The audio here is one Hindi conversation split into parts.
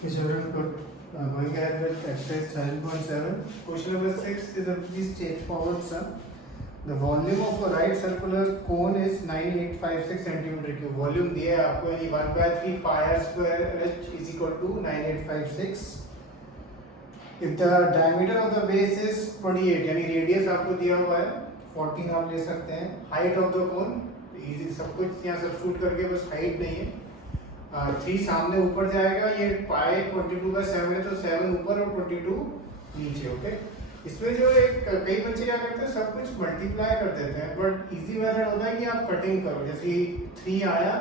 Okay, children, going ahead with exercise 7.7. Question number 6 is a pretty straightforward sum. The volume of a right circular cone is 9856 centimeter cube. Volume दिया है आपको यानी 1/3 pi r square h is equal to 9856. If the diameter of the base is 28 यानी रेडियस आपको दिया हुआ है 14 आप ले सकते हैं. Height of the cone easy सब कुछ यहाँ सब्स्टिट्यूट करके बस हाइट नहीं है. 3 सामने ऊपर जाएगा ये पाई 22/7 है तो 7 ऊपर और 22 नीचे. ओके इसमें जो एक कई बच्चे क्या करते हैं सब कुछ मल्टीप्लाई कर देते हैं बट इजी मेथड होता है कि आप कटिंग करो. जैसे 3 आया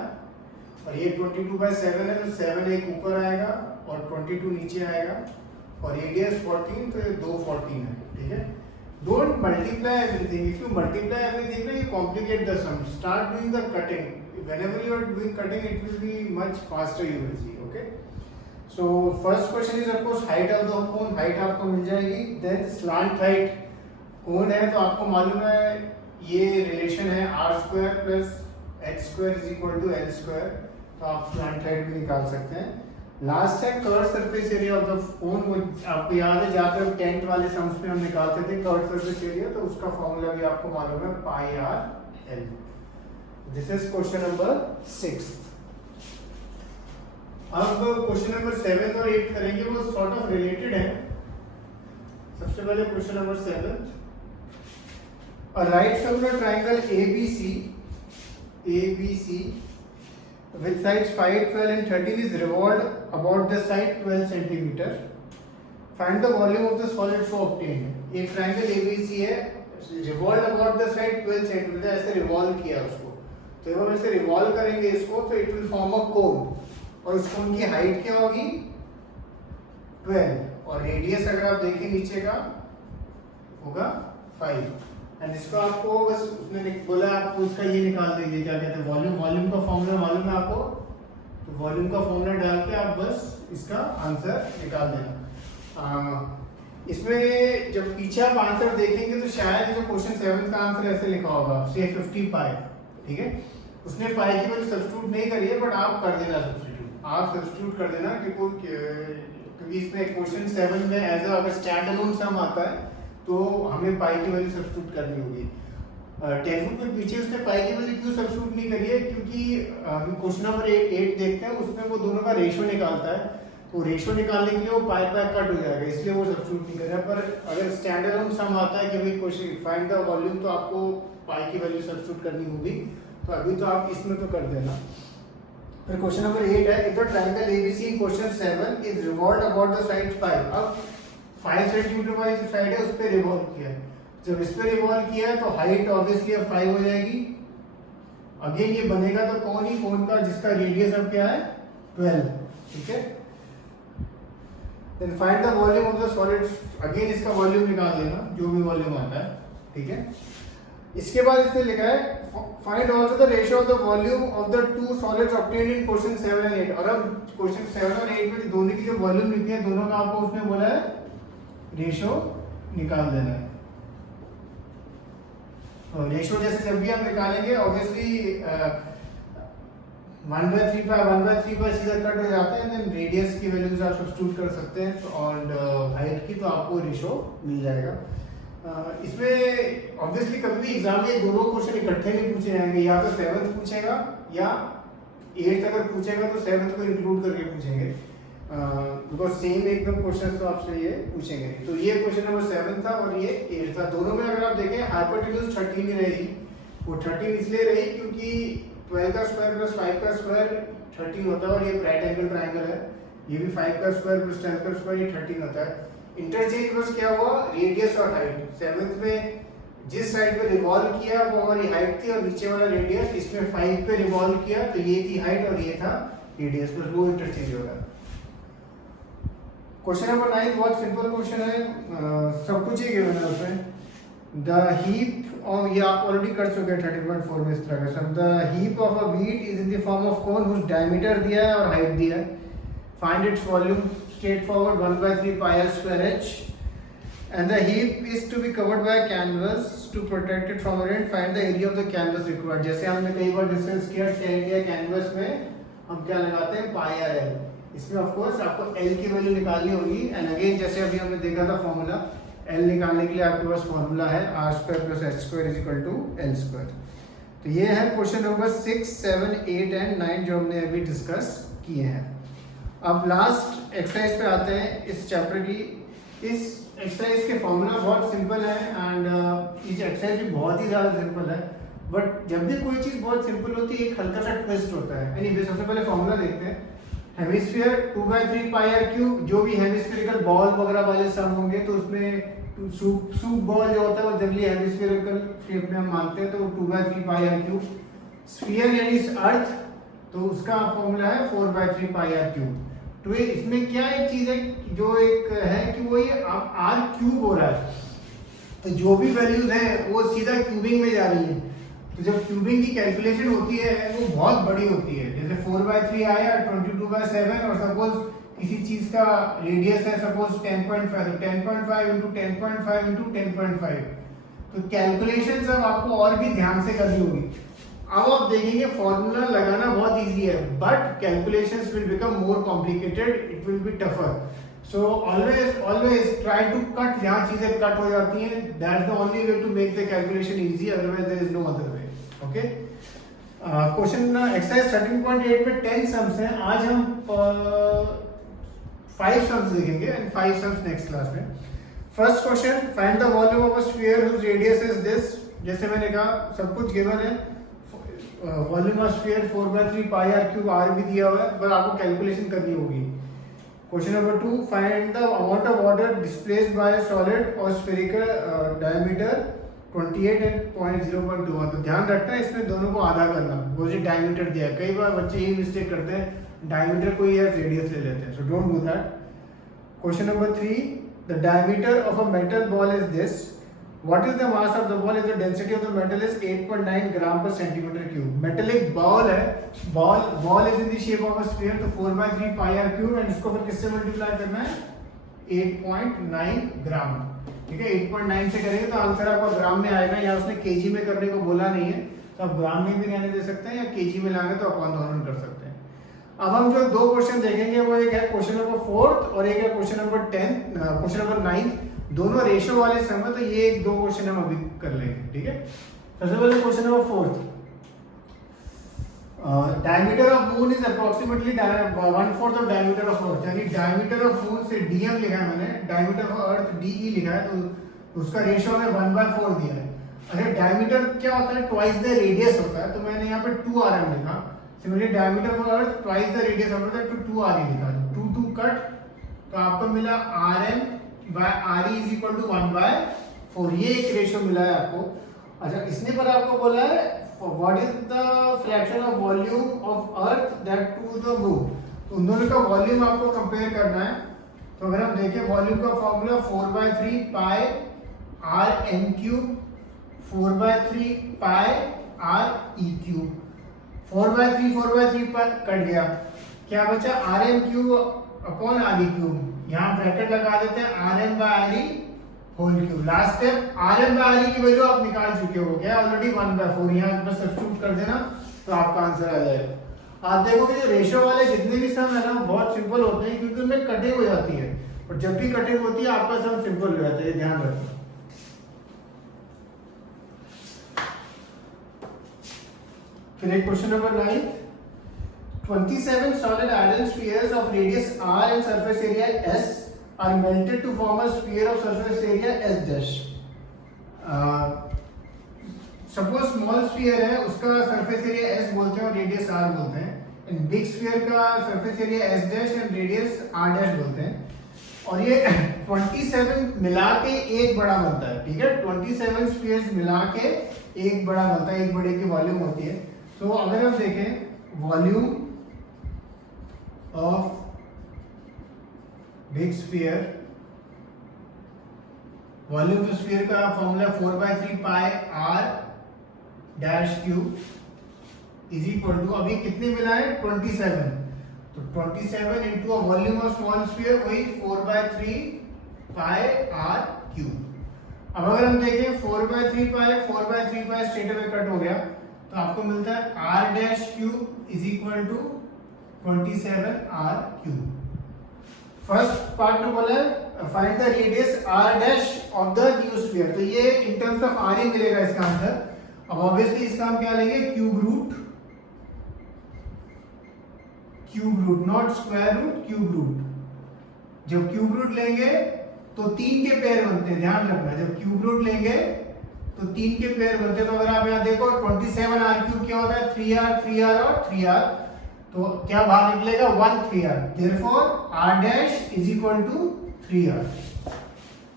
और ये 22/7 है तो 7 एक ऊपर आएगा और 22 नीचे आएगा और रेडियस 14 तो ये 2 14 है. ठीक है don't multiply everything. If you multiply everything ना you complicate the sum. Start doing the cutting. Whenever you are doing cutting, it will be much faster. You will see. Okay. So first question is of course height of the cone. Height आपको मिल जाएगी. Then slant height cone है तो आपको मालूम है ये रिलेशन है r square plus h square is equal to l square. तो आप slant height भी निकाल सकते हैं. लास्ट है curve surface area of the cone. वो आपको याद है जहाँ पे टेंट वाले सम्स में हम निकालते थे कर्व सरफेस एरिया तो उसका फॉर्मूला भी आपको मालूम है pi R L. This is question number 6. अब क्वेश्चन नंबर 7 और 8 करेंगे वो सॉर्ट ऑफ रिलेटेड है. सबसे पहले question number 7. A right circular triangle ABC with sides 5, 12 and 13 is revolved about the side 12 centimeter. Find the volume of the solid so obtained. एक ट्रायंगल ABC है revolved about the side 12 centimeter. ऐसे रिवॉल्व किया उसको तो जब हम इसे रिवॉल्व करेंगे इसको तो इट विल फॉर्म अ कोन और उस कोन की हाइट क्या होगी 12 और रेडियस अगर आप देखें नीचे का होगा 5. एंड इसको आपको बस उसने बोला आपको उसका ये निकाल दीजिए क्या कहते हैं वॉल्यूम. वॉल्यूम का फॉर्मूला मालूम है आपको तो वॉल्यूम का फॉर्मूला डाल के आप बस इसका आंसर निकाल देना. इसमें जब पीछे आप आंसर देखेंगे तो शायद जो क्वेश्चन 7 का आंसर ऐसे लिखा होगा से 50 पाई. ठीक है उसने पाई की वैल्यू सब्स्टिट्यूट नहीं करी है बट आप कर देना सब्स्टिट्यूट. आप सब्स्टिट्यूट कर देना क्योंकि इसमें क्वेश्चन 7 में एज अगर स्टैंड अलोन सम आता है तो हमें पाई की वैल्यू सब्स्टिट्यूट करनी होगी. टेक्स्ट में पीछे उसने पाई की वैल्यू क्यों सब्स्टिट्यूट नहीं करी है क्योंकि क्वेश्चन नंबर 8 देखते हैं उसमें वो दोनों का रेशियो निकालता है तो रेशियो निकालने के लिए वो पाई पाई कट हो जाएगा इसलिए वो सब्स्टिट्यूट नहीं कर रहा. पर अगर स्टैंड अलोन सम आता है कि भाई क्वेश्चन फाइंड द वॉल्यूम तो आपको पाई की वैल्यू सब्स्टिट्यूट करनी होगी तो अभी तो आप इसमें तो कर देना. फिर क्वेश्चन नंबर 8 है if the triangle ABC in question 7 is revolved about the side 5. अब 5 सेंटीमीटर वाली जो साइड है उस पे रिवॉल्व किया है. जब इस पे रिवॉल्व किया है तो हाइट ऑब्वियसली अब 5 हो जाएगी. अगेन ये बनेगा तो कौन ही कौन का जिसका रेडियस अब क्या है 12. ठीक है then find the volume of the solid. Again इसका वॉल्यूम निकाल लेना जो भी वॉल्यूम आता है. ठीक है इसके बाद इसने लिखा है find also the ratio of the volume of the two solids obtained in question 7 and 8. और अब क्वेश्चन 7 और 8 में दोनों की जो वॉल्यूम लिखी है दोनों का आपको उसने बोला है रेशियो निकाल देना है. तो रेशियो जैसे जब भी हम निकालेंगे ऑब्वियसली 1/3 बाय 1/3 बाय सीधा कट हो जाता है. देन रेडियस की वैल्यूज आप सब्स्टिट्यूट कर सकते हैं और हाइट की तो आपको रेशियो मिल जाएगा. इसमें ऑब्वियसली कभी भी एग्जाम में दोनों क्वेश्चन इकट्ठे नहीं पूछे जाएंगे. या तो 7th पूछेगा या 8th अगर पूछेगा तो 7th को इंक्लूड करके पूछेंगे बिकॉज सेम एकदम क्वेश्चन तो आपसे ये पूछेंगे. तो ये क्वेश्चन नंबर 7 था और ये 8 था. दोनों में अगर आप देखें हाइपोटेन्यूज 13 ही रहेगी. वो 13 इसलिए रही क्योंकि 12 का स्क्वायर प्लस 5 का स्क्वायर 13 होता है और ये राइट एंगल ट्रायंगल है. ये भी 5 का स्क्वायर प्लस 10 का स्क्वायर ये 13 होता है. इंटरचेंज बस क्या हुआ रेडियस और हाइट. 7th में जिस साइड पे रिवॉल्व किया वो हमारी हाइट थी और नीचे वाला रेडियस. इसमें 5 पे रिवॉल्व किया तो ये थी हाइट और ये था रेडियस बस वो इंटरचेंज हो रहा. क्वेश्चन नंबर 9 बहुत सिंपल क्वेश्चन है. सब कुछ ही गिवन है उसमें. द हीप ऑफ ये आप ऑलरेडी कर चुके हैं 13.4 में इस तरह का सब. The heap of a wheat is in the form of cone whose diameter दिया है और हाइट दिया है. Find its volume straightforward 1/3 pi r square h and the heap is to be covered by a canvas to protect it from rain. Find the area of the canvas required. जैसे हमने कई बार डिस्कस किया टेन या कैनवस में हम क्या लगाते हैं पाई आर एल. इसमें ऑफ कोर्स आपको L की वैल्यू निकालनी होगी। एंड अगेन जैसे अभी हमने देखा था फॉर्मूला, L निकालने के लिए आपके पास फॉर्मूला है r² + h² = L²। तो ये है क्वेश्चन नंबर 6, 7, 8 एंड 9 जो हमने अभी डिस्कस किए हैं। अब लास्ट एक्सरसाइज पे आते हैं इस चैप्टर की। इस एक्सरसाइज के फॉर्मूला बहुत सिंपल है एंड इस एक्सरसाइज भी बहुत ही ज़्यादा सिंपल है। बट जब भी कोई चीज़ बहुत सिंपल होती है एक हल्का सा ट्विस्ट होता है। एनीवे सबसे पहले फॉर्मूला देखते हैं। हेमिस्फीयर 2/3 पाई आर क्यूब, जो भी हेमिस्फेरिकल बॉल वगैरह वाले सम होंगे तो उसमें सूप बॉल जो होता है वो जनरली हेमिस्फेरिकल शेप में हम मानते हैं, तो 2/3 पाई आर क्यूब। स्फीयर यानी अर्थ, तो उसका फॉर्मूला है 4/3 पाई आर क्यूब। तो इसमें क्या एक चीज है जो एक है कि वो ये आर क्यूब हो रहा है, तो जो भी वैल्यूज हैं वो सीधा क्यूबिंग में जा रही है। तो जब क्यूबिंग की कैलकुलेशन होती है वो बहुत बड़ी होती है। जैसे 4/3 आया 22/7 और सपोज किसी चीज का रेडियस है सपोज 10.5, तो 10.5 × 10.5 × 10.5, तो कैलकुलेशन सब आपको और भी ध्यान से करनी होगी। अब आप देखेंगे फॉर्मूला लगाना बहुत इजी है but calculations will become more complicated, it will be tougher. So always try to cut, जहाँ चीजें कट हो जाती हैं that's the only way to make the calculation easy, otherwise there is no other way. Okay, question exercise 13.8 में 10 सम्स हैं। आज हम 5 सम्स देखेंगे एंड 5 सम्स नेक्स्ट क्लास में। First question, find the volume of a sphere whose radius is this. जैसे मैंने कहा सब कुछ गिवन है, volume of sphere 4/3 pi r cube, r भी दिया हुआ है, बस आपको कैलकुलेशन करनी होगी। Question number 2, find the amount of water displaced by solid और स्फेरिकल डायमीटर 28 and 0.01। तो ध्यान रखना है इसमें दोनों को आधा करना, वो जो डायमीटर दिया है, कई बार बच्चे यही मिस्टेक करते हैं, डायमीटर को ही रेडियस ले लेते हैं, so don't do that. Question number 3, the diameter of a metal ball is this, what is the mass of the ball, is the density of the metal is 8.9 g/cm3। Metal एक बॉल है, ball is in the shape of a sphere, तो 4/3 पाई आर क्यूब एंड इसको फिर किससे मल्टीप्लाई करना है, 8.9 ग्राम। ठीक है, 8.9 से करेंगे तो आंसर आपका ग्राम में आएगा। यहाँ उसने केजी में करने को बोला नहीं है, तो आप ग्राम में भी रहने दे सकते हैं या केजी में लाने तो अपन दोनों कर सकते हैं। अब हम जो 2 क्वेश्चन देखेंगे वो एक है क्वेश्चन नंबर 4 और एक है क्वेश्चन नंबर 9। दोनों रेशो वाले सम है, तो ये 2 क्वेश्चन हम अभी कर लेंगे। ठीक है, सबसे पहले question number 4, diameter of moon is approximately 1/4 of diameter of earth. यानी डायमीटर ऑफ मून से डीएम लिखा है मैंने, डायमीटर ऑफ अर्थ डीई लिखा है, तो उसका रेशियो में 1/4 दिया है। अरे डायमीटर क्या होता है, ट्वाइस द रेडियस होता है, तो मैंने यहाँ पे 2rm लिखा। Similarly diameter of earth twice the radius होता है, तो 2re लिखा। 2 कट, तो आपको मिला rm/re = 1/4। ये एक रेशियो मिला है आपको। अच्छा, इसने पर आपको बोला है what is the fraction of volume of earth that to the moon। तो उन दोनों का वॉल्यूम आपको कंपेयर करना है। तो अगर हम देखें वॉल्यूम का formula 4/3 pi r m cube, 4/3 pi r e cube. 4/3 cut गया, क्या बचा, r m cube upon r e cube. यहाँ ब्रैकेट लगा देते हैं rm/re whole cube. Last step, rm/re की वैल्यू आप निकाल चुके हो, क्या ऑलरेडी 1/4, यहाँ बस सब्स्टिट्यूट कर देना तो आपका आंसर आ जाएगा। आप देखोगे जो रेशियो वाले जितने भी सम है ना बहुत सिंपल होते हैं, क्योंकि उनमें कटिंग हो जाती है, और जब भी कटिंग होती है आपका सम सिंपल हो जाता है, ध्यान रखना। फिर एक question number 9, 27 solid iron spheres of radius r and surface area s are melted to form a sphere of surface area s dash। Suppose small sphere है, उसका सरफेस एरिया s बोलते हैं और रेडियस r बोलते हैं, एंड बिग स्फीयर का surface area s dash and radius r dash बोलते हैं, और ये 27 मिला के एक बड़ा बनता है। ठीक है, 27 स्फीयर्स मिला के एक बड़ा बनता है, एक बड़े की वॉल्यूम होती है। तो अगर हम देखें volume of big sphere, volume of sphere का formula 4/3 pi r dash cube is equal to, अभी कितने मिला है 27, तो 27 into volume of small sphere वही 4/3 पाई r क्यूब। अब अगर हम देखें 4/3 पाई स्ट्रेट अवे कट हो गया, तो आपको मिलता है r dash cube is equal to 27 r cube। First part में बोला है find the radius r dash of the new sphere, तो ये इन टर्म्स ऑफ r ही मिलेगा इसका आंसर। अब ऑब्वियसली इसका हम क्या लेंगे, cube root, not square root, cube root. जब क्यूब रूट लेंगे तो 3 के पेयर बनते हैं, ध्यान रखना, जब क्यूब रूट लेंगे तो 3 के पेयर बनते हैं। तो अगर आप यहाँ देखो 27 r क्यूब क्या होता है, 3r और 3r, तो क्या बाहर निकलेगा 1 3r, therefore r dash is equal to 3r।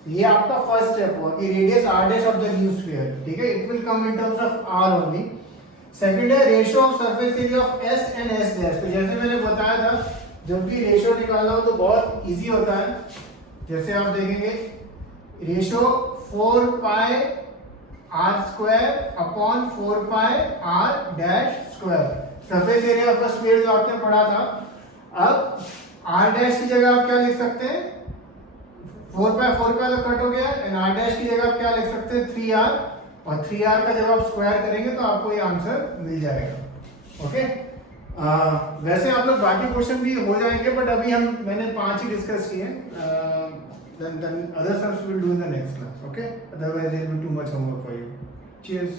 ये आपका फर्स्ट स्टेप हुआ कि radius r dash of the new sphere, ठीक है, it will come in terms of r only. Second है ratio of surface area of s and s dash. तो जैसे मैंने बताया था जब भी रेशियो निकालना हो तो बहुत इजी होता है। जैसे आप देखेंगे ratio 4 pi r square upon 4 pi r dash square, surface area of the sphere जो आपने पढ़ा था। अब r डैश की जगह आप क्या लिख सकते हैं, 4 पाई तो कट हो गया, एंड r डैश की जगह आप क्या लिख सकते हैं 3r, और 3r का जब आप स्क्वायर करेंगे तो आपको ये आंसर मिल जाएगा। ओके, वैसे आप लोग बाकी क्वेश्चन भी हो जाएंगे, बट अभी मैंने 5 ही डिस्कस किए हैं, then other sums we will do in the next class, okay, otherwise there will be too much homework for you। Cheers।